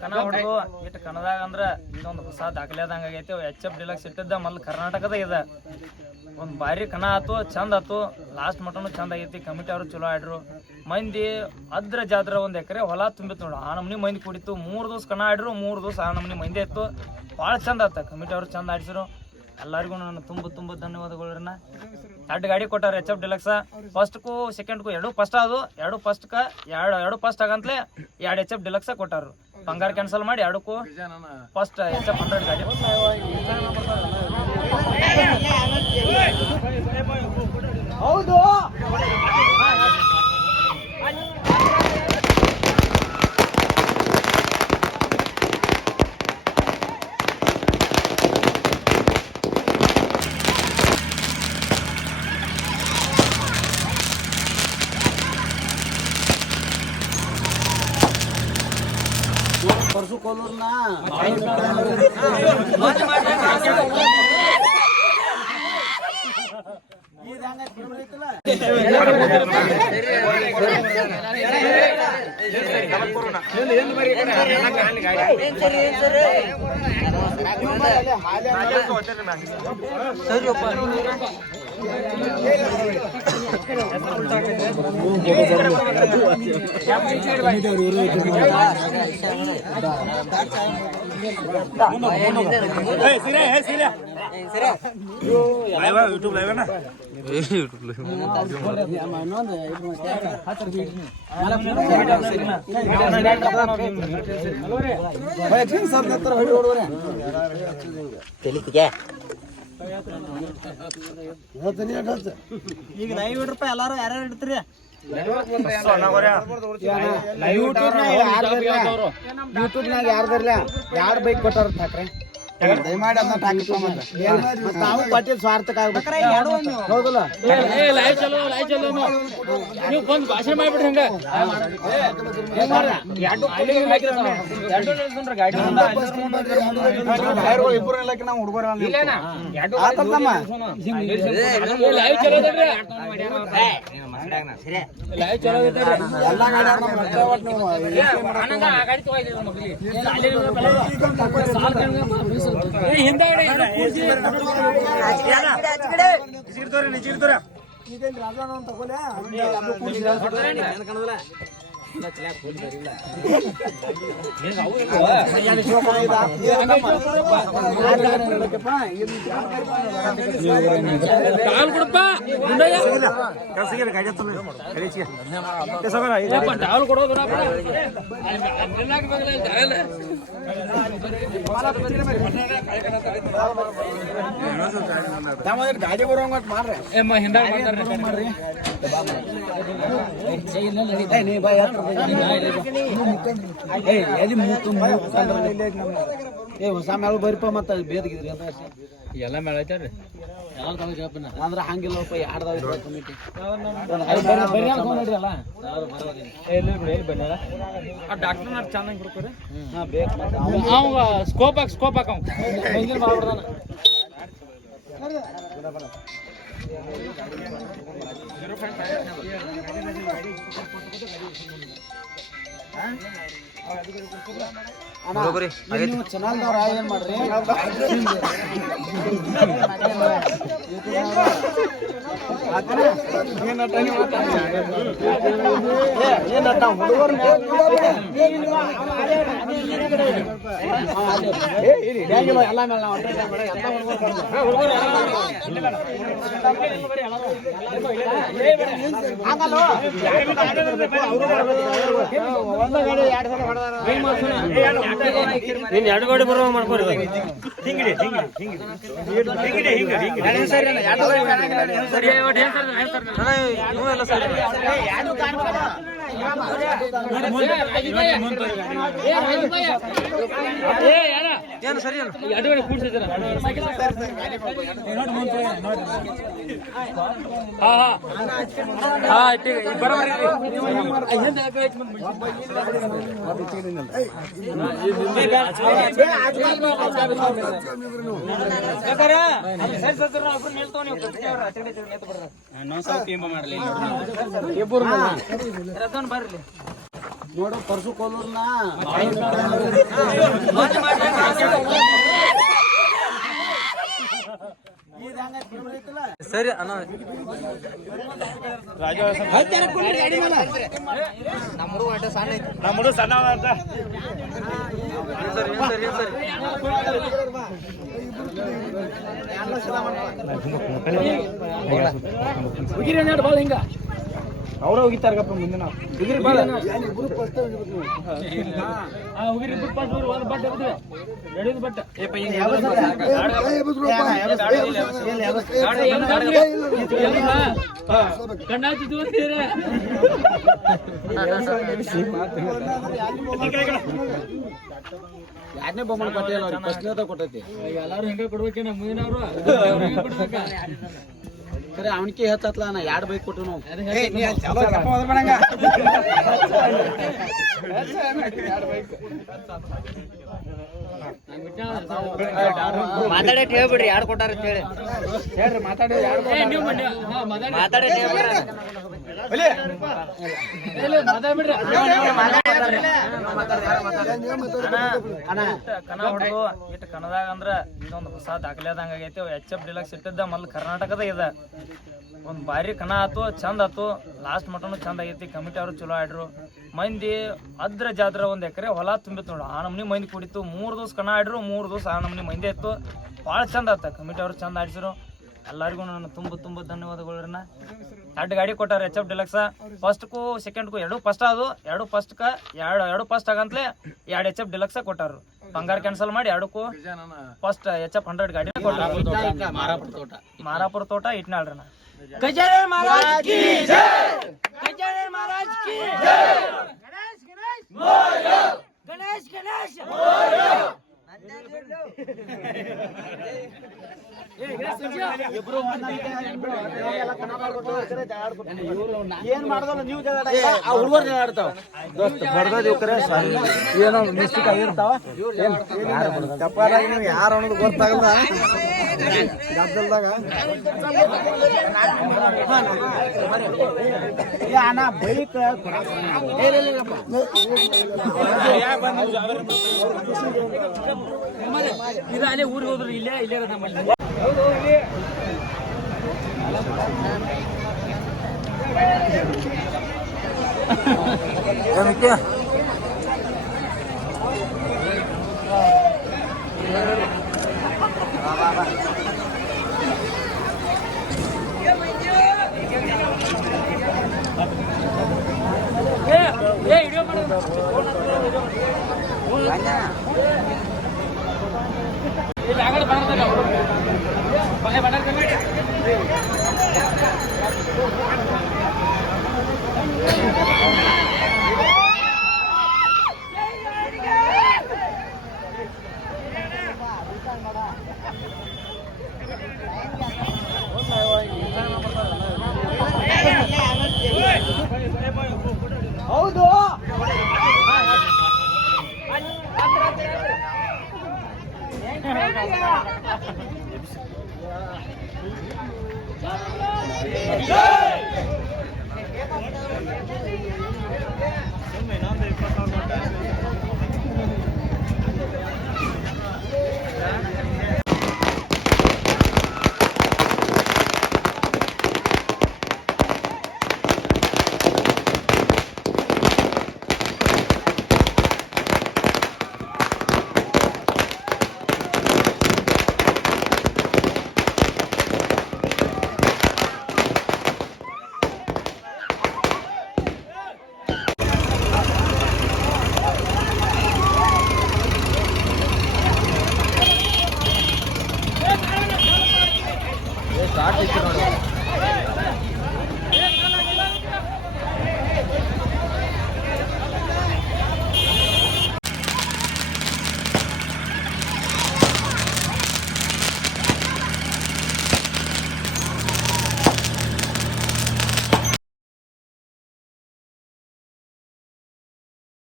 ಕನ ಹೊಡೆದು ಇಟ್ಟು ಕನದಾಗ ಅಂದ್ರ ಇದೊಂದು ಹೊಸ ದಾಖಲೆ ಆದಂಗ ಆಗೈತಿ. HF ಡಿಲಕ್ಸ್ ಇಟ್ಟಿದ್ದ ಮೊದ್ಲು ಕರ್ನಾಟಕದ ಇದ ಒಂದ್ ಬಾರಿ ಕನ ಆತು, ಚಂದ ಆತು. ಲಾಸ್ಟ್ ಮಟನು ಚಂದ ಆಗೈತಿ. ಕಮಿಟಿ ಅವರು ಚಲೋ ಆಡ್ರು. ಮಂದಿ ಅದ್ರ ಜಾತ್ರೆ ಒಂದ್ ಎಕರೆ ಹೊಲ ತುಂಬಿತ್ತು ನೋಡು. ಆ ನಮ್ನಿ ಮಂದಿ ಕುಡಿತು. 3 ದಿವಸ ಕನ ಆಡ್ರು, 3 ದಿವಸ ಆ ನಮ್ನಿ ಮಂದಿ ಇತ್ತು. ಭಾಳ ಚಂದ ಆತ. ಕಮಿಟಿ ಅವರು ಚಂದ ಆಡಿಸಿರು. ಎಲ್ಲರಿಗೂ ನಾನು ತುಂಬ ಧನ್ಯವಾದಗಳನ್ನ. 2 ಗಾಡಿ ಕೊಟ್ಟಾರ HF ಡಿಲಕ್ಸ್. ಫಸ್ಟ್ಗೂ ಸೆಕೆಂಡ್ಗೂ 2 ಫಸ್ಟ್ ಅದು. 2 ಫಸ್ಟ್ಕ 2 ಫಸ್ಟ್ ಆಗಂತಲೇ 2 HF ಡಿಲಕ್ಸ್ ಕೊಟ್ಟಾರು. ಬಂಗಾರ ಕ್ಯಾನ್ಸಲ್ ಮಾಡಿ 2ಕ್ಕೂ ಫಸ್ಟ್ HF 100 ಗಾಡಿ. ಹೌದು परसों कॉलर ना यूट्यूब लाइव है ना यूट्यूब ಈಗ ಲೈವ್ ಇಡ್ರಪ್ಪ. ಎಲ್ಲಾರು ಯಾರ್ಯಾರು ಇಡ್ತೀರಿ? ಯೂಟ್ಯೂಬ್ನಾಗ ಯಾರು ಬರ್ಲ ಯಾರು ಬೈಕ್ ಕೊಟ್ಟಾರ ಠಾಕ್ರೆ ದಯಮಾಡಿ ಅದನ್ನ ಠಾಕ್ರೆ ನಾವು ಪಟ್ಟಿದ ಸ್ವಾರ್ಥಕ ಹೌದಲ್ಲ. ನೀವು ಬಂದು ಭಾಷಣ ಮಾಡ್ಬಿಡ್ರಿ. ಹಂಗ ಇಬ್ಬರಲ್ಲ ನಾವು ಹುಡುಗರ ಗಾಡಿ ಬರೋಂಗ ಮಾಡ್ರಿ. ಹೊಸ ಮೇಳ ಬರ್ಪ ಮತ್ತ ಬೇದಗಿದ್ರಿ ಎಲ್ಲ ಮೇಳ ಐತಾರ್ರಿ. ಅಂದ್ರ ಹಂಗಿಲ್ಲಪ್ಪ. ಯಾರ್ದಾವ ಕಮಿಟಿ ಡಾಕ್ಟರ್ ಚೆನ್ನಾಗಿ ಕೊಡ್ತಾರೆ. ಸ್ಕೋಪ್ ಹಾಕ ನೀವು ಚಾನಲ್ದವ್ರ ಏನ್ ಮಾಡ್ರಿ ಎಲ್ಲ ನೀನ್ 2 ಗಾಡಿ ಬರುವ ಮಾಡ್ಕೊರಿ. ಹಿಂಗಿಡಿ ಏನು ಸರಿ ಅಡುಗೆ ಕೂಡ್ಸಿದ್ದೀರ. ಬರ್ಲಿ ನೋಡು ಪರ್ಸು ಕೋಲೂರ್ನ ಸರಿ ಅಣ್ಣ ನಮ್ಮ ಸಣ್ಣ ಬಾಳ ಹಿಂಗ ಅವ್ರ ಹೋಗಿತಾರಪ್ಪ ಮುಂದೆ ನಾವು ಯಾರನೇ ಬೊಮ್ಮನ ಕೊಟ್ಟಿಲ್ಲ ಅವ್ರಿಗೆ ಪ್ರಶ್ನೆ ಕೊಟ್ಟೈತಿ ಎಲ್ಲಾರು ಹೆಂಗ ಕೊಡ್ಬೇಕೇನ ಮುಂದಿನವ್ರು ಖರೆ ಅವನಿಗೆ ಹೇಳ್ತತ್ಲ ನಾ 2 ಬೈಕ್ ಕೊಟ್ಟು ನಾವು ಮಾತಾಡಕ್ ಹೇಳ್ಬಿಡ್ರಿ 2 ಕೊಟ್ಟಾರ ಅಂತ ಹೇಳಿ ಹೇಳ್ರಿ ಮಾತಾಡಿ ಕನ್ನದಾಗ ಅಂದ್ರ ಇದೊಂದು ಹೊಸ ದಾಖಲೆದಂಗ ಆಗೈತಿ HF ಡಿಲಕ್ಸ್ ಇಟ್ಟಿದ್ದ ಮೊದ್ಲು ಕರ್ನಾಟಕದ ಇದೆ ಒಂದ್ ಭಾರಿ ಕಣ ಆತು ಚಂದ ಆತು ಲಾಸ್ಟ್ ಮಟನು ಚಂದ ಆಗೈತಿ ಕಮಿಟಿ ಅವರು ಚಲೋ ಆಡ್ರು ಮಂದಿ ಅದ್ರ ಜಾತ್ರೆ 1 ಎಕರೆ ಹೊಲ ತುಂಬಿತ್ತು ನೋಡು ಆ ನಮ್ನಿ ಮಂದಿ ಕುಡಿತು 3 ದಿವಸ ಕಣ ಆಡ್ರು 3 ದಿವಸ ಆ ನಮ್ನಿ ಮಂದಿ ಇತ್ತು ಭಾಳ ಚಂದ ಆತ ಕಮಿಟಿ ಅವರು ಚಂದ ಆಡ್ಸಿರು ಎಲ್ಲರಿಗೂ ನಾನು ತುಂಬ ಧನ್ಯವಾದಗಳನ್ನ 2 ಗಾಡಿ ಕೊಟ್ಟಾರ HF ಡಿಲಕ್ಸ್ ಫಸ್ಟ್ಗೂ ಸೆಕೆಂಡ್ಗೂ 2 ಫಸ್ಟ್ ಅದು 2 ಫಸ್ಟ್ಕ 2 ಫಸ್ಟ್ ಆಗಂತಲೇ 2 HF ಡಿಲಕ್ಸ್ ಕೊಟ್ಟಾರ ಬಂಗಾರ ಕ್ಯಾನ್ಸಲ್ ಮಾಡಿ 2ಕ್ಕೂ ಫಸ್ಟ್ HF 100 ಗಾಡಿ ಕೊಟ್ಟಾರ ಮಾರಾಪುರ ತೋಟ ಇಟ್ನಾಳ್ರಣ ಗಜಾನನ ಮಹಾರಾಜ್ ಕಿ ಜೈ ಗಜಾನನ ಮಹಾರಾಜ್ ಕಿ ಜೈ ಗಣೇಶ್ ಮೋರ್ಯ ಏನ್ ಮಾಡ್ದಲ್ಲ ನೀವು ಹುಡುಗರು ಜಗಳ ಆಡ್ತಾವ ಏನೋ ಮಿಸ್ಟೇಕ್ ಆಗಿರ್ತಾವ ತಪ್ಪಾಗಿ ನೀವು ಯಾರು ಅನ್ನೋದು ಗೊತ್ತಾಗಲ್ಲ ಗದ್ದಲ್ದಾಗ ಅಣ್ಣ ಬೈಕ್ ಇದು ಅಲ್ಲೇ ಊರಿಗೆ ಹೋದ್ರು ಇಲ್ಲೇ ನಮ್ಮಲ್ಲಿ ವಿಡಿಯೋ ಹೌದು